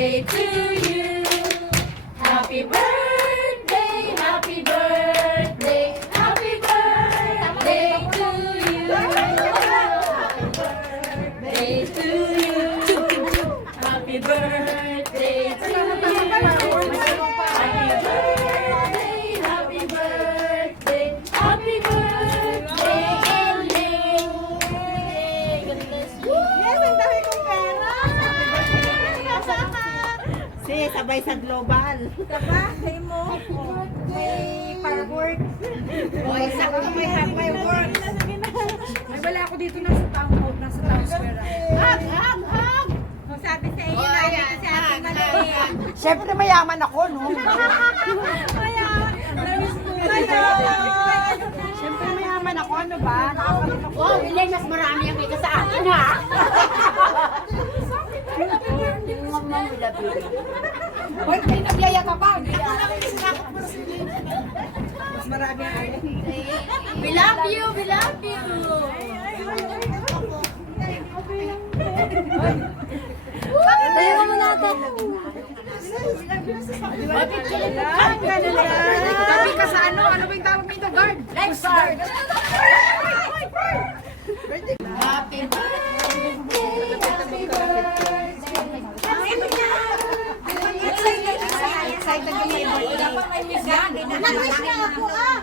birthday to you. Happy birthday, happy birthday, happy birthday to you. Happy birthday to you. Happy birthday to you. Happy birthday, happy birthday, Elaine. God bless you. Yes, ang dami kong pera! Si, sabay sa global. Sabay mo. May fireworks. O, exacto may have my work. Ay, wala ako dito nasa town out, nasa town square. Hag! Kung sabi sa inyo, nandito sa ating maliit. Siyempre mayaman ako, no? Siyempre mayaman ako, ano ba? Nakakaroon ako. Wow, Elaine, mas marami ang kaya sa akin, ha? Hoy, pinagyaya ka ba? Mas marami ang kaya. We love you, we love you. Tayo mo natin. Tabi ka sa ano? Ano ba yung tawag nito? Guard? Lifeguard. Happy birthday, happy birthday. Excited yung may birthday. Dapat may miss yan. Nag-wish na ako, ah!